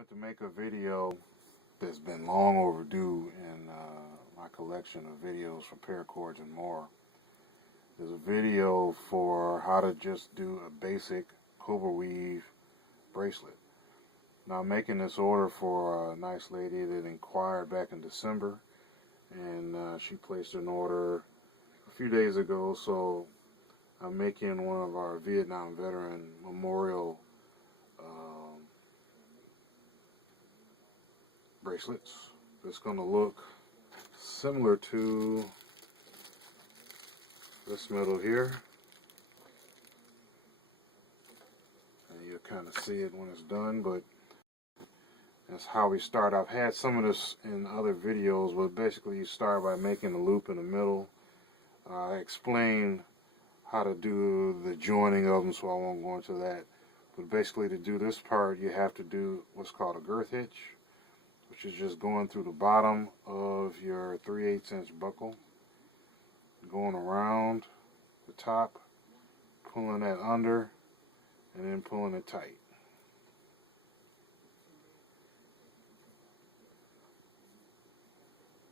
wanted to make a video that's been long overdue in my collection of videos for paracords and more. There's a video for how to just do a basic Cobra weave bracelet. Now I'm making this order for a nice lady that inquired back in December, and she placed an order a few days ago, so I'm making one of our Vietnam veteran memorial bracelets. It's going to look similar to this metal here, and you'll kind of see it when it's done, but that's how we start. I've had some of this in other videos, but basically you start by making a loop in the middle. I explain how to do the joining of them, so I won't go into that. But basically, to do this part, you have to do what's called a girth hitch, which is just going through the bottom of your 3/8 inch buckle, going around the top, pulling that under, and then pulling it tight.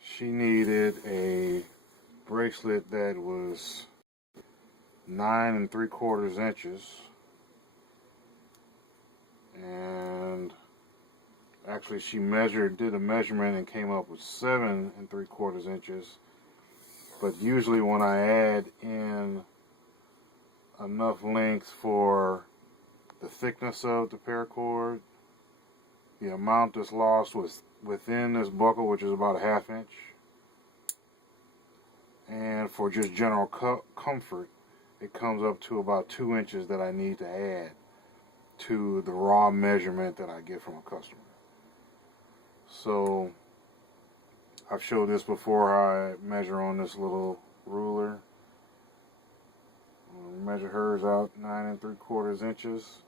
She needed a bracelet that was 9 3/4 inches, and actually she did a measurement and came up with 7 3/4 inches. But usually when I add in enough length for the thickness of the paracord, the amount that's lost was within this buckle, which is about a 1/2 inch. And for just general comfort, it comes up to about 2 inches that I need to add to the raw measurement that I get from a customer. So I've showed this before, how I measure on this little ruler. Measure hers out 9 3/4 inches.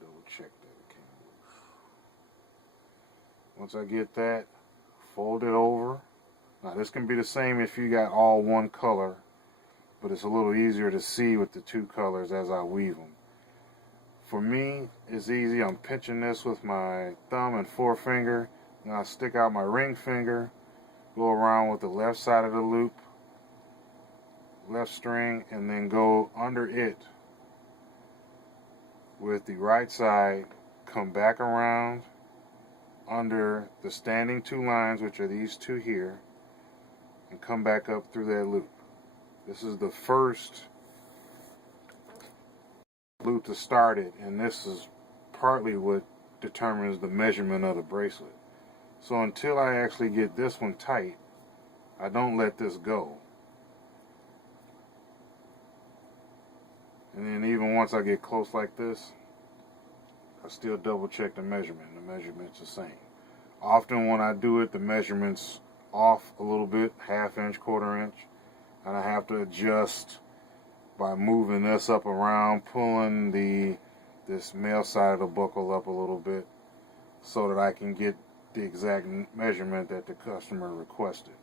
Double check that it came loose. Once I get that, fold it over. Now this can be the same if you got all one color, but it's a little easier to see with the two colors as I weave them. For me, it's easy. I'm pinching this with my thumb and forefinger, and I stick out my ring finger, go around with the left side of the loop, left string, and then go under it with the right side, come back around under the standing two lines, which are these two here, and come back up through that loop. This is the first loop to start it, and this is partly what determines the measurement of the bracelet. So until I actually get this one tight, I don't let this go. And then even once I get close like this, I still double check the measurement. The measurement's the same. Often when I do it, the measurement's off a little bit, 1/2 inch, 1/4 inch, and I have to adjust by moving this up around, pulling this male side of the buckle up a little bit so that I can get the exact measurement that the customer requested.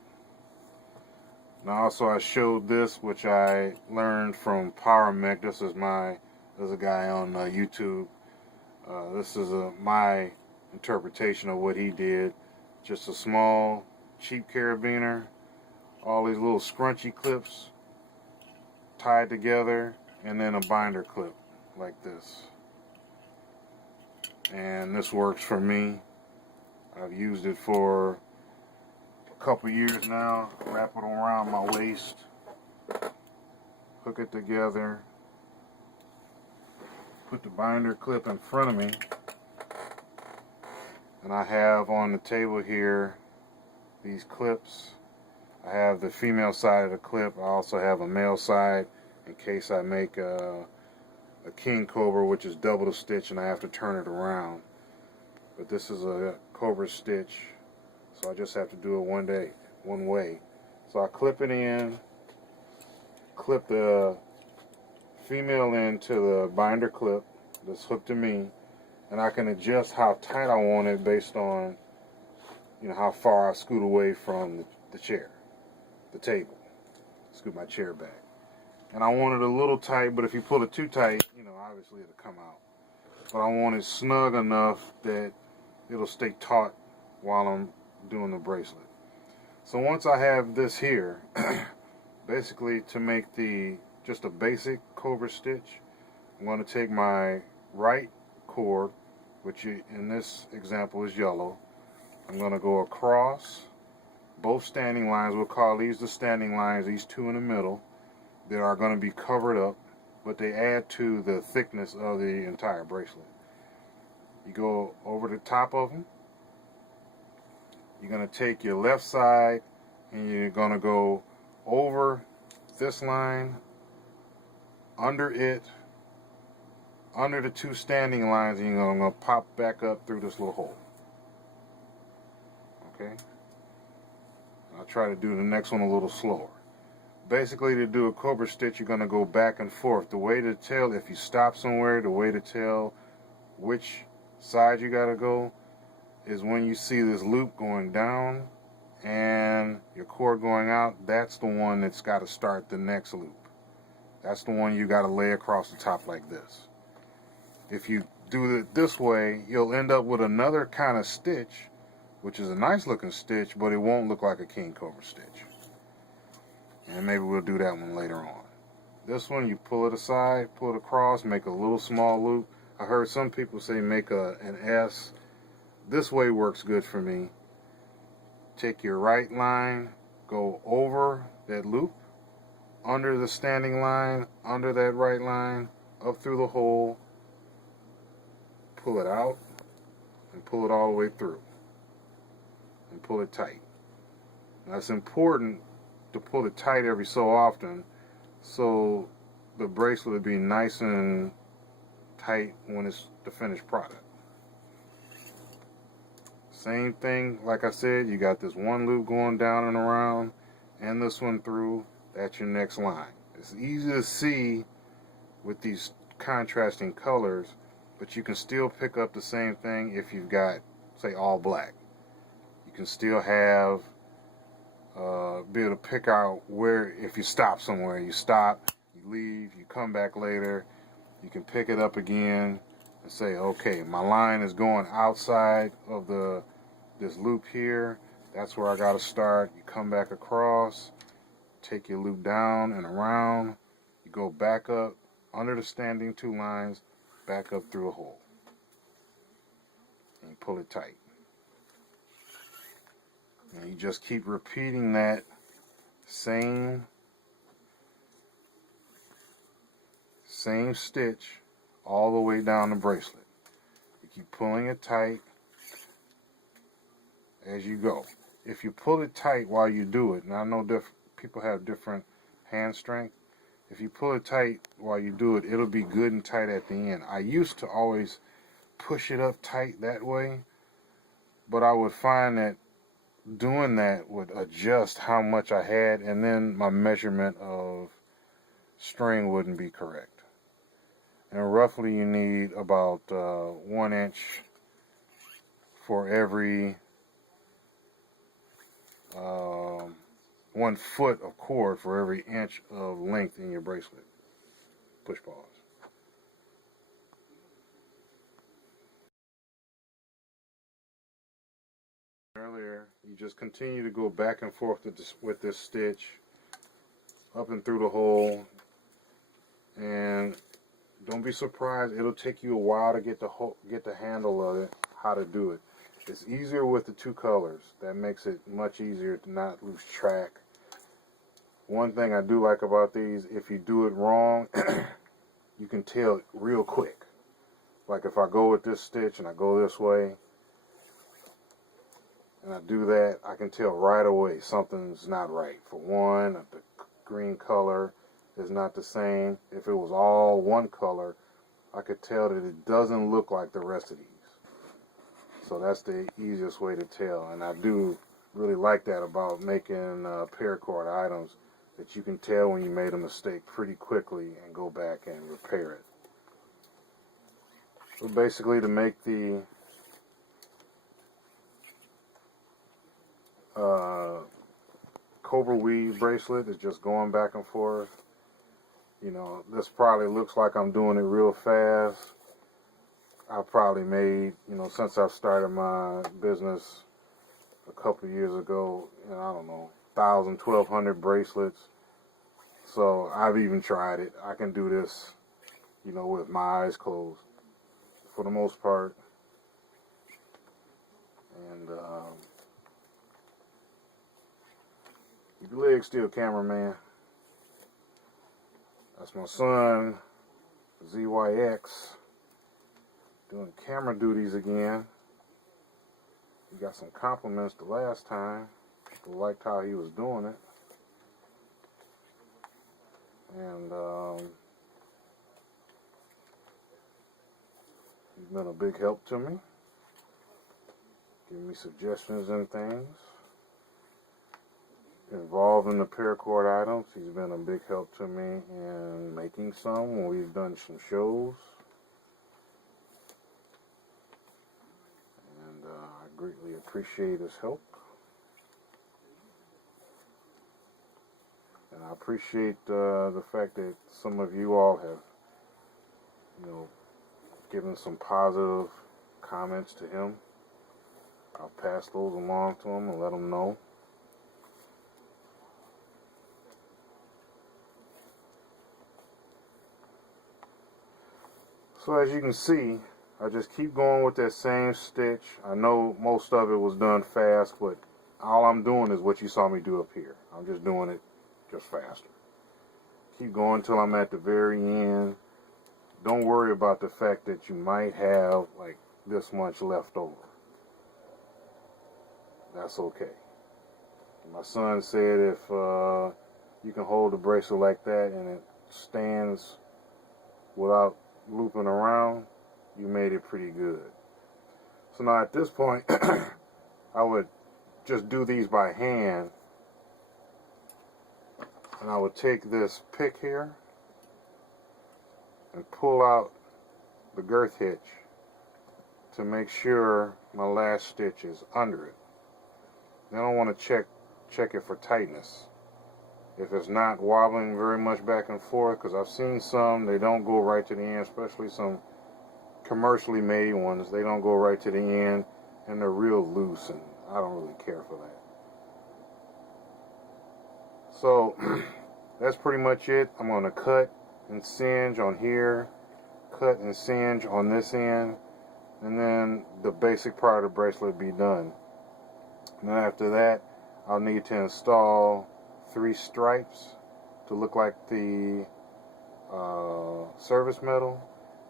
Now also I showed this, which I learned from Power. This is there's a guy on YouTube. This is my interpretation of what he did. Just a small cheap carabiner, all these little scrunchy clips tied together, and then a binder clip like this. And this works for me. I've used it for a couple years now. Wrap it around my waist, hook it together, put the binder clip in front of me, and I have on the table here these clips. I have the female side of the clip. I also have a male side in case I make a king cobra, which is double the stitch and I have to turn it around. But this is a cobra stitch, so I just have to do it one way. So I clip it in, clip the female into the binder clip that's hooked to me, and I can adjust how tight I want it based on, how far I scoot away from the chair, the table. Scoot my chair back. And I want it a little tight, but if you pull it too tight, obviously it'll come out. but I want it snug enough that it'll stay taut while I'm doing the bracelet. So once I have this here, basically to make just a basic Cobra stitch, I'm going to take my right cord, which in this example is yellow. I'm going to go across both standing lines. We'll call these the standing lines, these two in the middle. They are going to be covered up, but they add to the thickness of the entire bracelet. You go over the top of them. You're going to take your left side and you're going to go over this line, under it, under the two standing lines, and you're going to pop back up through this little hole. Okay? I'll try to do the next one a little slower. Basically, to do a Cobra stitch, you're going to go back and forth. The way to tell if you stop somewhere, the way to tell which side you got to go is when you see this loop going down and your cord going out. That's the one that's got to start the next loop. That's the one you got to lay across the top like this. If you do it this way, you'll end up with another kind of stitch, which is a nice looking stitch, but it won't look like a King Cobra stitch. And maybe we'll do that one later on. This one, you pull it aside, pull it across, make a little small loop. I heard some people say make an S. This way works good for me. Take your right line, go over that loop, under the standing line, under that right line, up through the hole, pull it out, and pull it all the way through. And pull it tight. Now it's important to pull it tight every so often so the bracelet will be nice and tight when it's the finished product. Same thing, like I said, you got this one loop going down and around and this one through. That's your next line. It's easy to see with these contrasting colors, but you can still pick up the same thing if you've got, say, all black. You can still have be able to pick out where, if you stop somewhere, you stop, you leave, you come back later, you can pick it up again and say, okay, my line is going outside of this loop here. That's where I got to start. You come back across, take your loop down and around, you go back up under the standing two lines, back up through a hole, and you pull it tight. And you just keep repeating that same stitch all the way down the bracelet. You keep pulling it tight as you go. If you pull it tight while you do it, and I know people have different hand strength, if you pull it tight while you do it, it'll be good and tight at the end. I used to always push it up tight that way, but I would find that doing that would adjust how much I had, and then my measurement of string wouldn't be correct. And roughly you need about 1 inch for every 1 foot of cord for every inch of length in your bracelet. Push pause. Earlier, you just continue to go back and forth with this stitch, up and through the hole, and don't be surprised, it'll take you a while to get the handle of it, how to do it. It's easier with the two colors. That makes it much easier to not lose track. One thing I do like about these, if you do it wrong, you can tell it real quick. Like if I go with this stitch and I go this way, and I do that, I can tell right away something's not right. For one, the green color is not the same. If it was all one color, I could tell that it doesn't look like the rest of these. So that's the easiest way to tell. And I do really like that about making paracord items, that you can tell when you made a mistake pretty quickly and go back and repair it. So basically, to make the Cobra weave bracelet, is just going back and forth. You know, this probably looks like I'm doing it real fast, I've probably made, since I've started my business a couple of years ago, I don't know, 1,000, 1,200 bracelets. So I've even tried it. I can do this, with my eyes closed for the most part. And keep your legs still, cameraman. That's my son, ZYX, doing camera duties again. He got some compliments the last time. People liked how he was doing it. And he's been a big help to me, giving me suggestions and things. Involved in the Paracord items, he's been a big help to me in making some when we've done some shows. And I greatly appreciate his help. And I appreciate the fact that some of you all have, given some positive comments to him. I'll pass those along to him and let him know. So as you can see, I just keep going with that same stitch. I know most of it was done fast, but all I'm doing is what you saw me do up here. I'm just doing it just faster. Keep going till I'm at the very end. Don't worry about the fact that you might have like this much left over. That's okay. My son said if you can hold the bracelet like that and it stands without looping around, you made it pretty good. So now at this point, I would just do these by hand. And I would take this pick here and pull out the girth hitch to make sure my last stitch is under it. Then I want to check it for tightness. If it's not wobbling very much back and forth, because I've seen some, they don't go right to the end, especially some commercially made ones, they don't go right to the end and they're real loose, and I don't really care for that. So that's pretty much it. I'm going to cut and singe on here, cut and singe on this end, and then the basic part of the bracelet be done. And then after that, I'll need to install 3 stripes to look like the service metal.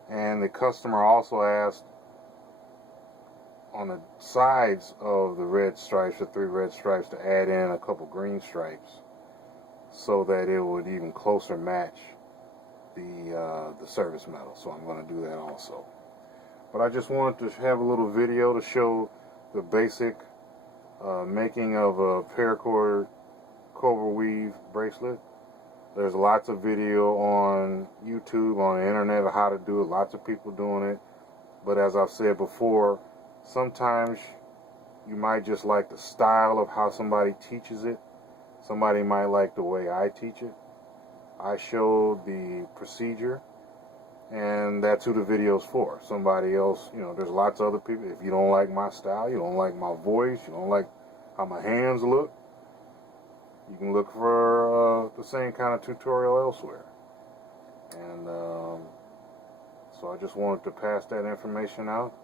And the customer also asked on the sides of the red stripes, the 3 red stripes, to add in a couple green stripes so that it would even closer match the service metal. So I'm going to do that also. But I just wanted to have a little video to show the basic making of a Paracord Cobra weave bracelet. There's lots of video on YouTube, on the internet, of how to do it. Lots of people doing it. But as I've said before, sometimes you might just like the style of how somebody teaches it. Somebody might like the way I teach it. I showed the procedure, and that's who the video's for. Somebody else, there's lots of other people. If you don't like my style, you don't like my voice, you don't like how my hands look, you can look for the same kind of tutorial elsewhere. And so I just wanted to pass that information out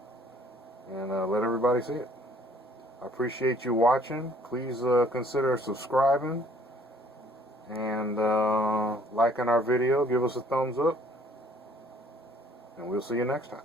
and let everybody see it. I appreciate you watching. Please consider subscribing and liking our video. Give us a thumbs up. And we'll see you next time.